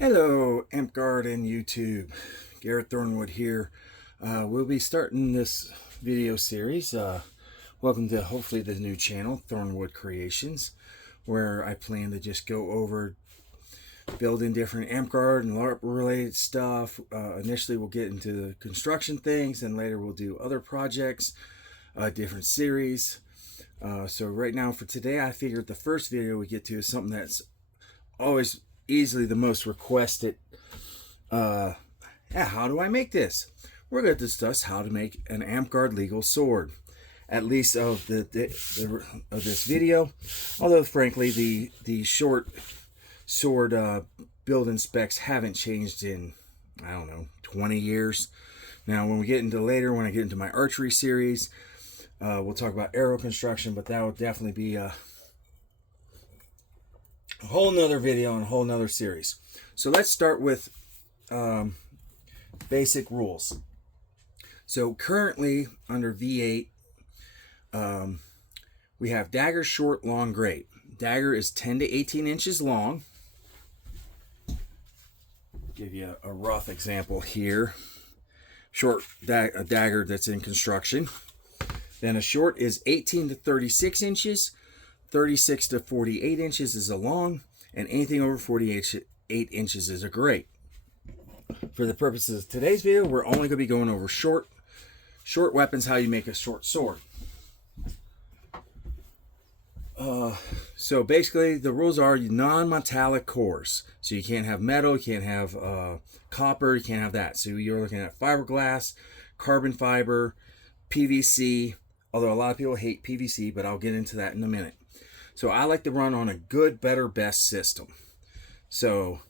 Hello, Amtgard and YouTube. Garrett Thornwood here. We'll be starting this video series. Welcome to hopefully the new channel, Thornwood Creations, where I plan to just go over building different Amtgard and LARP related stuff. Initially we'll get into the construction things, and later we'll do other projects, different series. So right now for today, I figured the first video we get to is something that's always easily the most requested. How do I make this? We're going to discuss how to make an Amtgard legal sword, at least of of this video. Although frankly, the short sword building specs haven't changed in, I don't know, 20 years. Now when we get into later, when I get into my archery series, we'll talk about arrow construction, but that will definitely be a whole nother video and a whole nother series. So let's start with basic rules. So currently under V8, we have dagger, short, long, great. Dagger is 10 to 18 inches long. Give you a rough example here. Short a dagger that's in construction. Then a short is 18 to 36 inches. 36 to 48 inches is a long, and anything over 48 inches is a great. For the purposes of today's video, we're only going to be going over short weapons, how you make a short sword. So basically the rules are non-metallic cores. So you can't have metal, you can't have copper, you can't have that. So you're looking at fiberglass, carbon fiber, PVC, although a lot of people hate PVC, but I'll get into that in a minute. So I like to run on a good, better, best system. So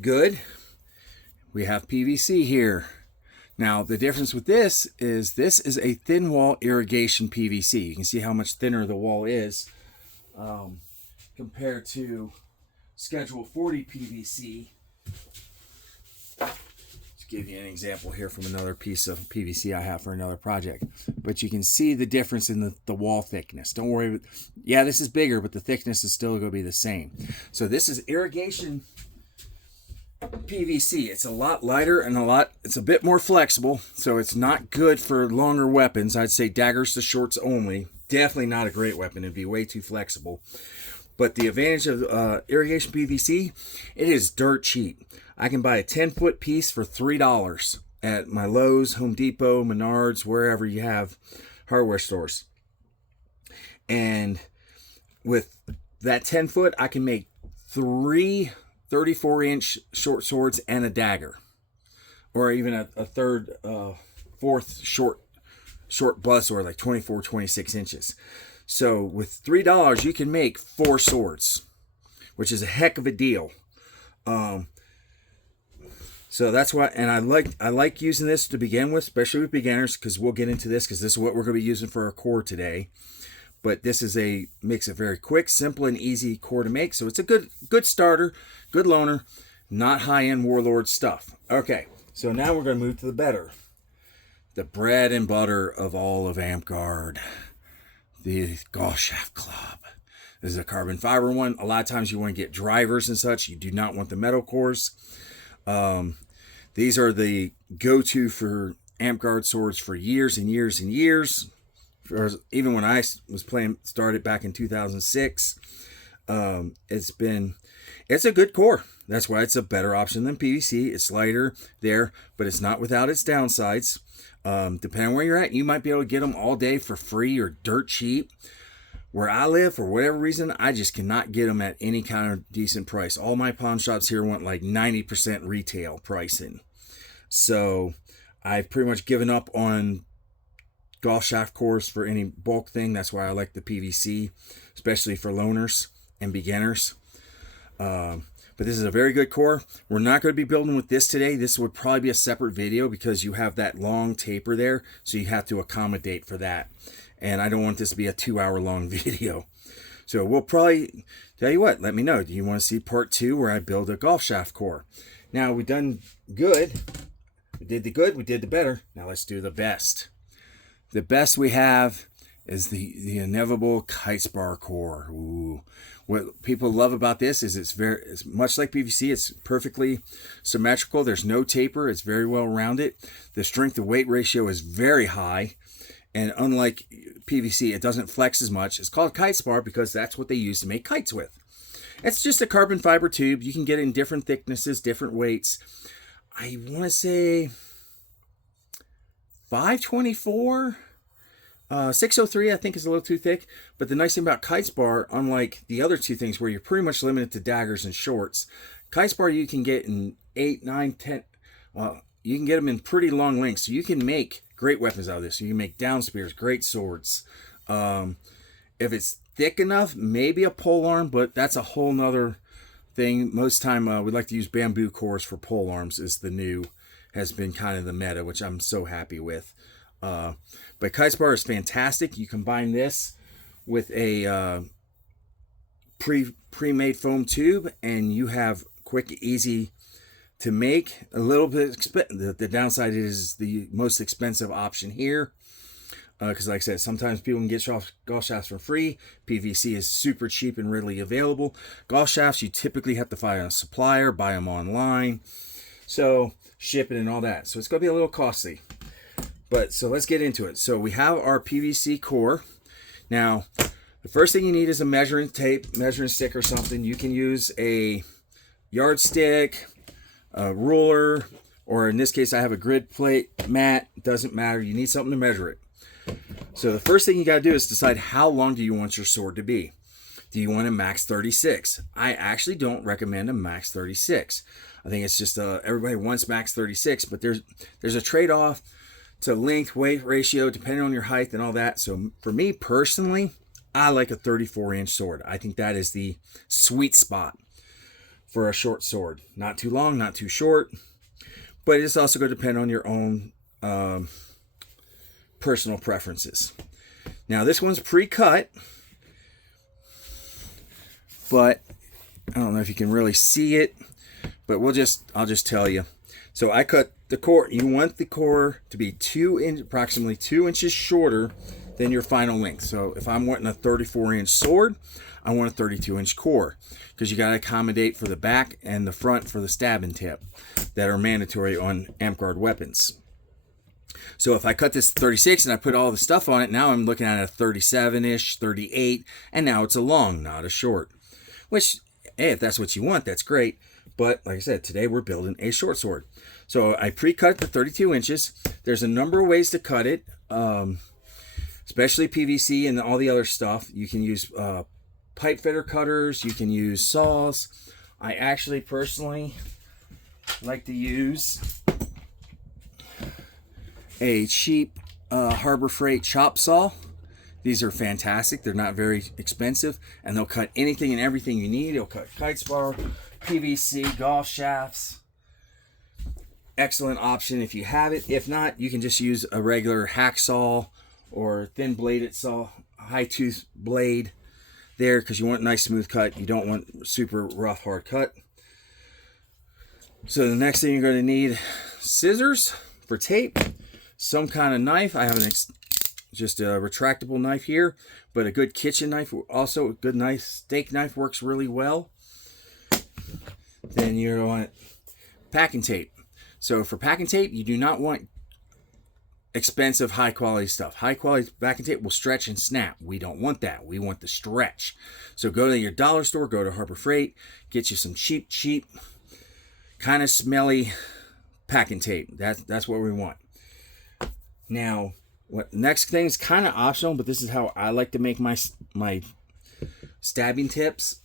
good, we have PVC here. Now the difference with this is a thin wall irrigation PVC. You can see how much thinner the wall is compared to Schedule 40 PVC. Give you an example here from another piece of PVC I have for another project, but you can see the difference in the wall thickness. Don't worry, yeah, this is bigger, but the thickness is still going to be the same. So this is irrigation PVC. It's a lot lighter and it's a bit more flexible, so it's not good for longer weapons. I'd say daggers to shorts only. Definitely not a great weapon. It'd be way too flexible. But the advantage of irrigation PVC, it is dirt cheap. I can buy a 10-foot piece for $3 at my Lowe's, Home Depot, Menards, wherever you have hardware stores. And with that 10-foot, I can make 3 34-inch short swords and a dagger. Or even a fourth short buzzsword, like 24, 26 inches. So with $3, you can make 4 swords, which is a heck of a deal. So that's why, and I like using this to begin with, especially with beginners, because we'll get into this, because this is what we're going to be using for our core today. But this makes it very quick, simple, and easy core to make. So it's a good starter, good loaner, not high-end warlord stuff. Okay, so now we're going to move to the bread and butter of all of Amtgard, the Gausshaft Club. This is a carbon fiber one. A lot of times you want to get drivers and such. You do not want the metal cores. These are the go-to for Amtgard swords for years and years and years. Even when I was started back in 2006, it's a good core. That's why it's a better option than PVC. It's lighter there, but it's not without its downsides. Depending on where you're at, you might be able to get them all day for free or dirt cheap. Where I live, for whatever reason, I just cannot get them at any kind of decent price. All my pawn shops here want like 90% retail pricing. So I've pretty much given up on Gausshaft cores for any bulk thing. That's why I like the PVC, especially for loaners and beginners. But this is a very good core. We're not going to be building with this today. This would probably be a separate video because you have that long taper there, so you have to accommodate for that. And I don't want this to be a 2-hour long video. So we'll probably, tell you what, let me know. Do you want to see part 2 where I build a Gausshaft core? Now we've done good. We did the good, we did the better. Now let's do the best. The best we have is the inevitable kite spar core. Ooh. What people love about this is it's much like PVC. It's perfectly symmetrical. There's no taper. It's very well rounded. The strength to weight ratio is very high. And unlike PVC, it doesn't flex as much. It's called kite spar because that's what they use to make kites with. It's just a carbon fiber tube. You can get it in different thicknesses, different weights. I want to say 524. 603 I think is a little too thick, but the nice thing about kite spar, unlike the other two things where you're pretty much limited to daggers and shorts, kite spar you can get in 8, 9, 10, you can get them in pretty long lengths, so you can make great weapons out of this. You can make down spears, great swords. If it's thick enough, maybe a pole arm, but that's a whole nother thing. Most time we like to use bamboo cores for pole arms. Has been kind of the meta, which I'm so happy with. But kite spar is fantastic. You combine this with a pre-made foam tube, and you have quick, easy to make. A little bit the downside is the most expensive option here, because like I said, sometimes people can get golf shafts for free. PVC is super cheap and readily available. Golf shafts you typically have to find a supplier, buy them online, so shipping and all that. So it's going to be a little costly. But so let's get into it. So we have our PVC core. Now, the first thing you need is a measuring tape, measuring stick or something. You can use a yardstick, a ruler, or in this case, I have a grid plate, mat. It doesn't matter. You need something to measure it. So the first thing you got to do is decide how long do you want your sword to be. Do you want a max 36? I actually don't recommend a max 36. I think it's just everybody wants max 36, but there's a trade-off to length, weight ratio, depending on your height and all that. So for me personally, I like a 34-inch sword. I think that is the sweet spot for a short sword. Not too long, not too short, but it's also going to depend on your own personal preferences. Now this one's pre-cut, but I don't know if you can really see it, but I'll just tell you. So I cut the core. You want the core to be approximately 2 inches shorter than your final length. So if I'm wanting a 34-inch sword, I want a 32-inch core, because you got to accommodate for the back and the front for the stabbing tip that are mandatory on Amtgard weapons. So if I cut this 36 and I put all the stuff on it, now I'm looking at a 37-ish, 38, and now it's a long, not a short. Which, hey, if that's what you want, that's great. But like I said, today we're building a short sword. So I pre-cut the 32 inches. There's a number of ways to cut it, especially PVC and all the other stuff. You can use pipe fitter cutters. You can use saws. I actually personally like to use a cheap Harbor Freight chop saw. These are fantastic. They're not very expensive, and they'll cut anything and everything you need. It'll cut kite spar, PVC, golf shafts. Excellent option if you have it. If not, you can just use a regular hacksaw or thin bladed saw, high tooth blade there, because you want a nice smooth cut. You don't want super rough hard cut. So the next thing you're going to need, scissors for tape, some kind of knife. I have just a retractable knife here, but a good kitchen knife, also a good knife, steak knife works really well. Then you want packing tape. So for packing tape, you do not want expensive, high quality stuff. High quality packing tape will stretch and snap. We don't want that. We want the stretch. So go to your dollar store, go to Harbor Freight, get you some cheap, kind of smelly packing tape. That's what we want. Now, what next thing is kind of optional, but this is how I like to make my stabbing tips.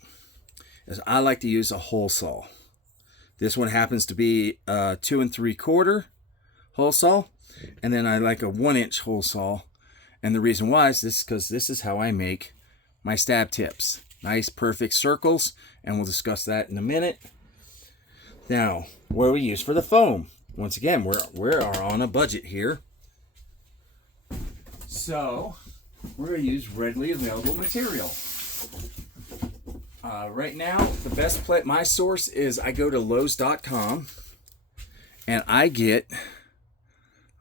Is I like to use a hole saw. This one happens to be a 2 3/4 hole saw, and then I like a 1-inch hole saw. And the reason why is because this is how I make my stab tips. Nice, perfect circles, and we'll discuss that in a minute. Now, what do we use for the foam? Once again, we're on a budget here. So, we're going to use readily available material. Right now, the best my source is I go to Lowe's.com and I get,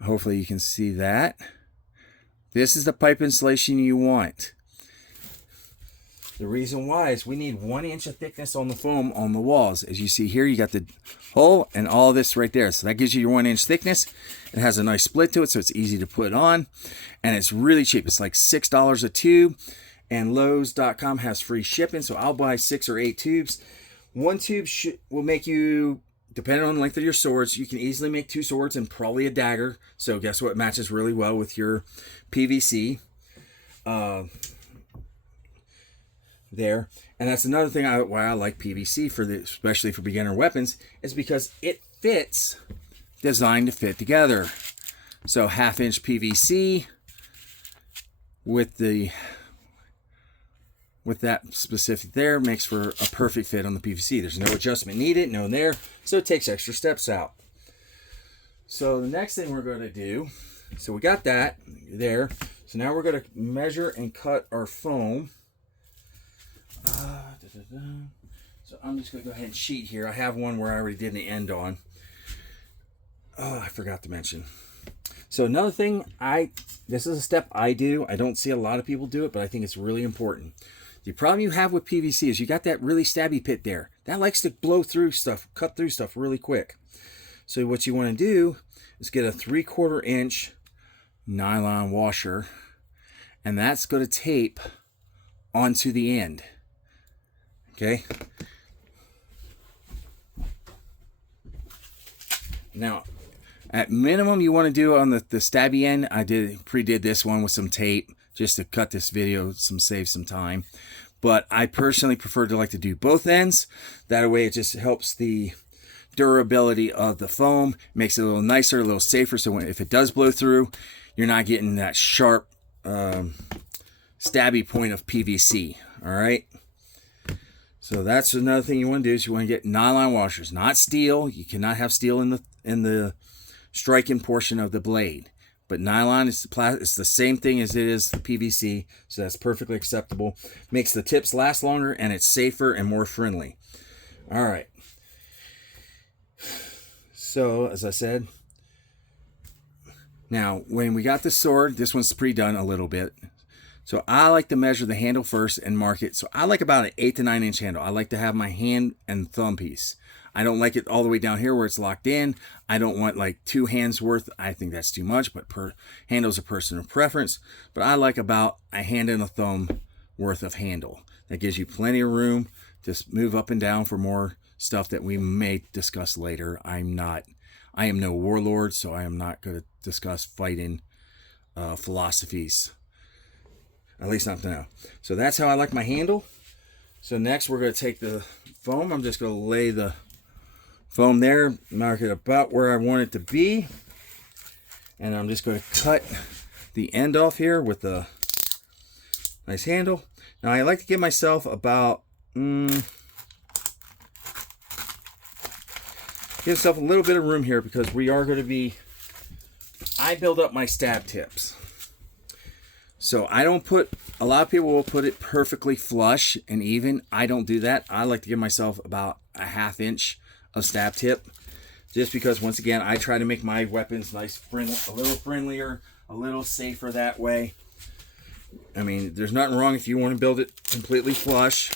hopefully you can see that, This is the pipe insulation you want. The reason why is we need 1 inch of thickness on the foam on the walls. As you see here, you got the hole and all this right there. So that gives you your 1 inch thickness. It has a nice split to it, so it's easy to put on. And it's really cheap. It's like $6 a tube. And Lowe's.com has free shipping, so I'll buy 6 or 8 tubes. 1 tube will make you, depending on the length of your swords, you can easily make 2 swords and probably a dagger. So guess what matches really well with your PVC. There, and that's another thing why I like PVC especially for beginner weapons, is because it fits, designed to fit together. So 1/2 inch PVC with that specific there makes for a perfect fit on the PVC. There's no adjustment needed, no there, so it takes extra steps out. So the next thing we're going to do, so we got that there. So now we're going to measure and cut our foam. So I'm just going to go ahead and sheet here. I have one where I already did the end on. Oh, I forgot to mention. So another thing, this is a step I do. I don't see a lot of people do it, but I think it's really important. The problem you have with PVC is you got that really stabby pit there. That likes to blow through stuff, cut through stuff really quick. So what you want to do is get a 3/4 inch nylon washer, and that's going to tape onto the end. Okay. Now, at minimum, you want to do on the stabby end. I pre-did this one with some tape just to cut this video, save some time. But I personally prefer to like to do both ends. That way, it just helps the durability of the foam, makes it a little nicer, a little safer. So if it does blow through, you're not getting that sharp, stabby point of PVC. All right. So that's another thing you want to do is you want to get nylon washers, not steel. You cannot have steel in the striking portion of the blade. But nylon is it's the same thing as it is PVC, so that's perfectly acceptable. Makes the tips last longer, and it's safer and more friendly. All right. So as I said, now when we got the sword, this one's pre-done a little bit. So I like to measure the handle first and mark it. So I like about an 8 to 9 inch handle. I like to have my hand and thumb piece. I don't like it all the way down here where it's locked in. I don't want like 2 hands worth. I think that's too much, but handle's a personal preference. But I like about a hand and a thumb worth of handle. That gives you plenty of room to move up and down for more stuff that we may discuss later. I am no warlord, so I am not going to discuss fighting philosophies. At least not now. So that's how I like my handle. So next we're going to take the foam. I'm just going to lay the foam there, mark it about where I want it to be. And I'm just going to cut the end off here with the nice handle. Now I like to give myself about, give myself a little bit of room here because we are going to be, I build up my stab tips. So I don't put, a lot of people will put it perfectly flush and even. I don't do that. I like to give myself about a 1/2 inch of stab tip. Just because, once again, I try to make my weapons nice, a little friendlier, a little safer that way. I mean, there's nothing wrong if you want to build it completely flush.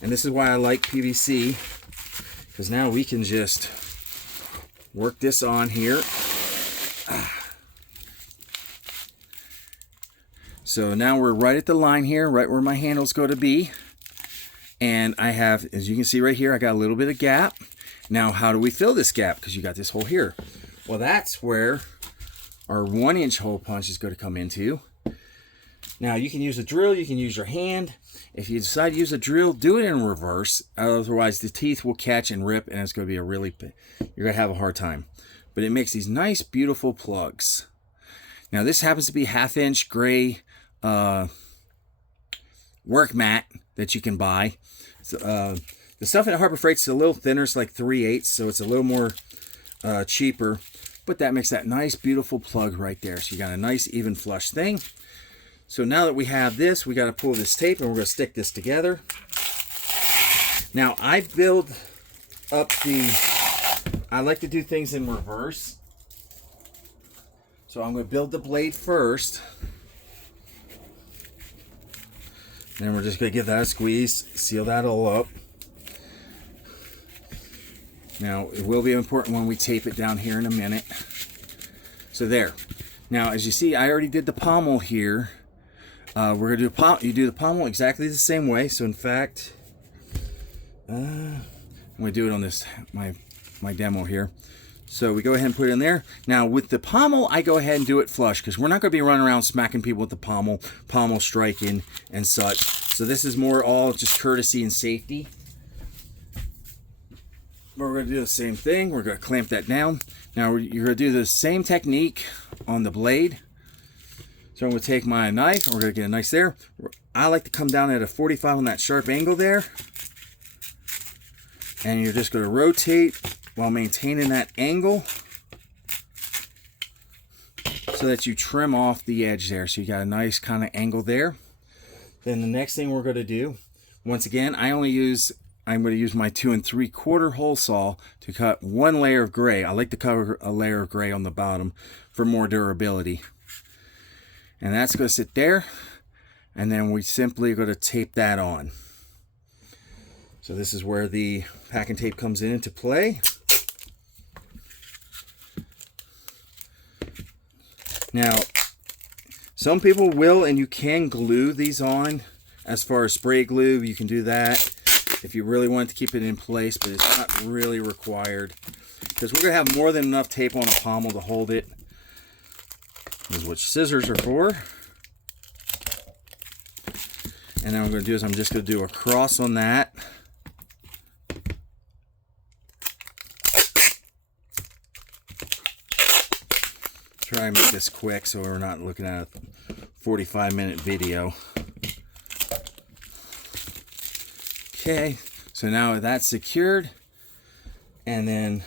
And this is why I like PVC. Because now we can just work this on here. So now we're right at the line here, right where my handle's going to be. And I have, as you can see right here, I got a little bit of gap. Now, how do we fill this gap? Because you got this hole here. Well, that's where our 1 inch hole punch is going to come into. Now, you can use a drill, you can use your hand. If you decide to use a drill, do it in reverse. Otherwise, the teeth will catch and rip, and it's going to be you're going to have a hard time. But it makes these nice, beautiful plugs. Now, this happens to be 1/2 inch gray work mat that you can buy. So, the stuff at Harbor Freight's a little thinner. It's like 3/8, so it's a little more cheaper. But that makes that nice, beautiful plug right there. So you got a nice, even flush thing. So now that we have this, we got to pull this tape and we're going to stick this together. Now I build up I like to do things in reverse. So I'm going to build the blade first. Then we're just going to give that a squeeze, seal that all up. Now, it will be important when we tape it down here in a minute. So there. Now, as you see, I already did the pommel here. We're going to do you do the pommel exactly the same way. So in fact, I'm going to do it on this, my demo here. So we go ahead and put it in there. Now with the pommel, I go ahead and do it flush because we're not going to be running around smacking people with the pommel striking and such. So this is more all just courtesy and safety. We're going to do the same thing. We're going to clamp that down. Now you're going to do the same technique on the blade. So I'm going to take my knife. We're going to get a nice there. I like to come down at a 45 on that sharp angle there. And you're just going to rotate while maintaining that angle so that you trim off the edge there. So you got a nice kind of angle there. Then the next thing we're going to do, once again, I'm going to use my 2 3/4 hole saw to cut one layer of gray. I like to cover a layer of gray on the bottom for more durability. And that's going to sit there. And then we simply going to tape that on. So this is where the packing tape comes into play. Now, some people will, and you can glue these on. As far as spray glue, you can do that if you really want to keep it in place, but it's not really required because we're going to have more than enough tape on a pommel to hold it. This is what scissors are for. And then what I'm going to do is I'm just going to do a cross on that. Try and make this quick so we're not looking at a 45-minute video. Okay, so now that's secured, and then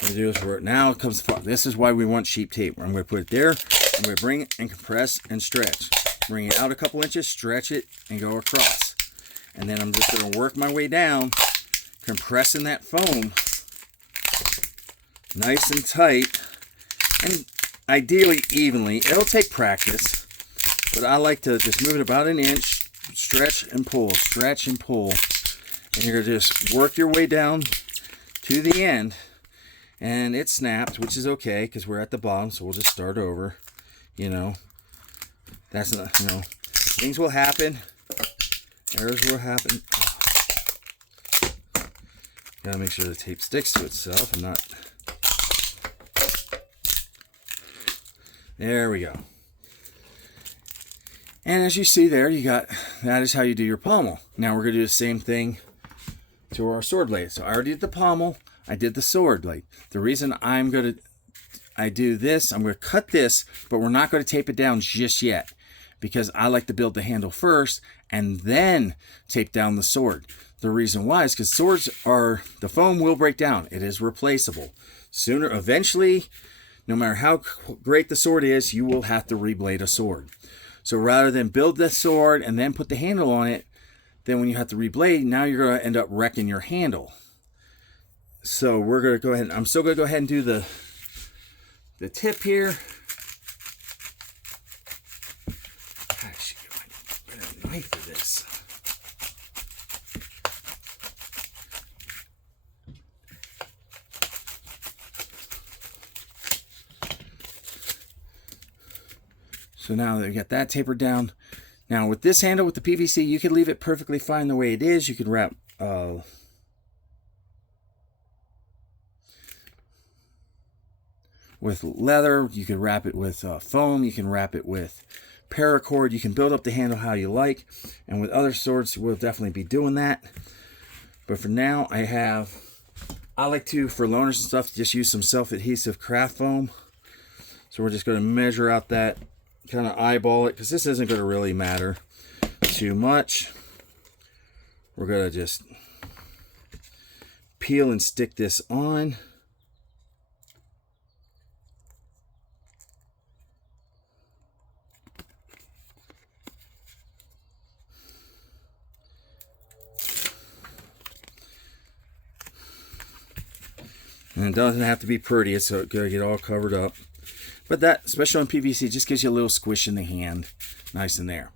what we do is now it comes. This is why we want sheep tape. I'm going to put it there. I'm going to bring it and compress and stretch. Bring it out a couple inches, stretch it, and go across. And then I'm just going to work my way down, compressing that foam nice and tight. And ideally evenly. It'll take practice, but I like to just move it about an inch, stretch and pull, stretch and pull. And you're going to just work your way down to the end. And it snapped, which is okay because we're at the bottom, so we'll just start over. You know, that's not, you know, things will happen. Errors will happen. Gotta make sure the tape sticks to itself and not. There we go. And as you see there, that is how you do your pommel. Now we're going to do the same thing to our sword blade. So I already did the pommel, I did the sword blade. The reason I do this, I'm going to cut this, but we're not going to tape it down just yet because I like to build the handle first and then tape down the sword. The reason why is because swords the foam will break down. It is replaceable. Eventually, no matter how great the sword is, you will have to reblade a sword. So rather than build the sword and then put the handle on it, then when you have to reblade, now you're going to end up wrecking your handle. So we're going to go ahead. I'm still going to go ahead and do the tip here. Actually, I got a knife for this. So now that we got that tapered down, now with this handle, with the PVC, you could leave it perfectly fine the way it is. You could wrap with leather. You could wrap it with foam. You can wrap it with paracord. You can build up the handle how you like. And with other swords, we'll definitely be doing that. But for now, I like to, for loaners and stuff, just use some self-adhesive craft foam. So we're just going to measure out that, kind of eyeball it, because this isn't going to really matter too much. We're going to just peel and stick this on. And it doesn't have to be pretty, so it's going to get all covered up. But that, especially on PVC, just gives you a little squish in the hand. Nice in there.